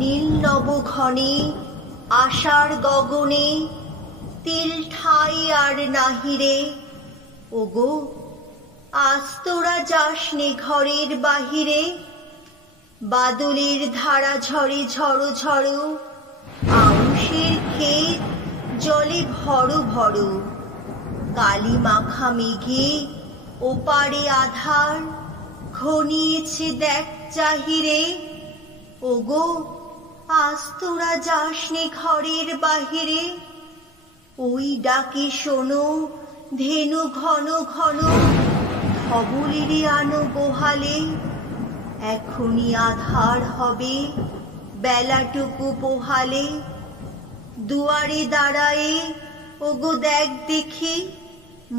নীল নবঘনে আশার গগনে তিল ঠাই আর নাহিরে। ওগো আজ তোরা যাসনে ঘরের বাহিরে, বাদলের ধারা ঝরে ঝড়ো ঝড়ো, আউশের ক্ষেত জলে ভরো ভরো। কালি মাখা মেঘে ওপারে আধার ঘনিয়েছে দেখ চাহিরে। ওগো আজ তোরা যাসনে ঘরের বাহিরে, ওই ডাকে শোনো ধেনু ঘন ঘন, ধবলেরে আনো গোহালে। এখনই আধার হবে বেলাটুকু পোহালে। দুয়ারে দাঁড়ায়ে ওগো দেখ দেখি,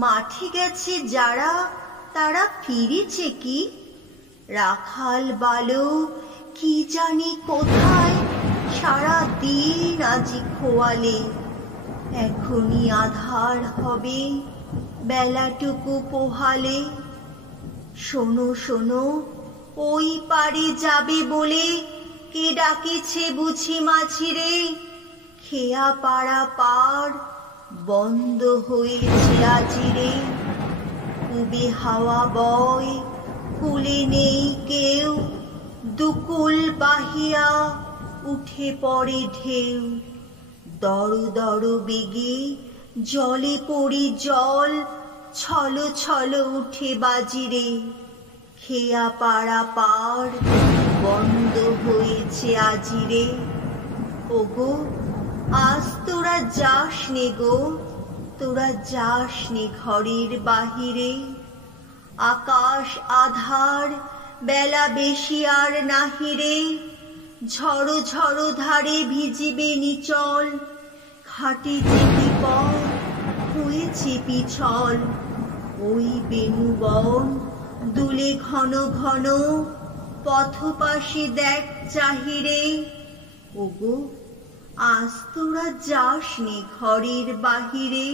মাঠে গেছে যারা তারা ফিরেছে কি? রাখাল বালক কি জানি কোথায় সারা দিন আজি খোয়ালে। এখনই আধার হবে বেলাটুকু পোহালে। শোনো শোনো ওই পারে যাবে বলে কে ডাকেছে বুঝি মাঝিরে। খেয়া পাড়া পার বন্ধ হয়েছে আজিরে। উবে হাওয়া বয় কুলে নেই কেউ, দুকুল বাহিয়া উঠে পড়ে ঢেউ। দড় দড় বেগে জলে পড়ি জল, ছলো ছলো উঠে বাজিরে। খেয়া পাড়া পার বন্ধ হয়েছে আজিরে। ওগো আজ তোরা যাসনে গো, তোরা যাসনে ঘরের বাহিরে। আকাশ আধার বেলা বেশি আর নাহিরে। ঝড়ো ঝড়ো ধারে ভিজিবে নিচল, ঘাটে যেতে পথ হয়েছে পিছল। ওই বেণুবন দুলে ঘন ঘন, পথপাশে দেখ চাহিরে। ওগো আজ তোরা যাসনে ঘরের বাহিরে।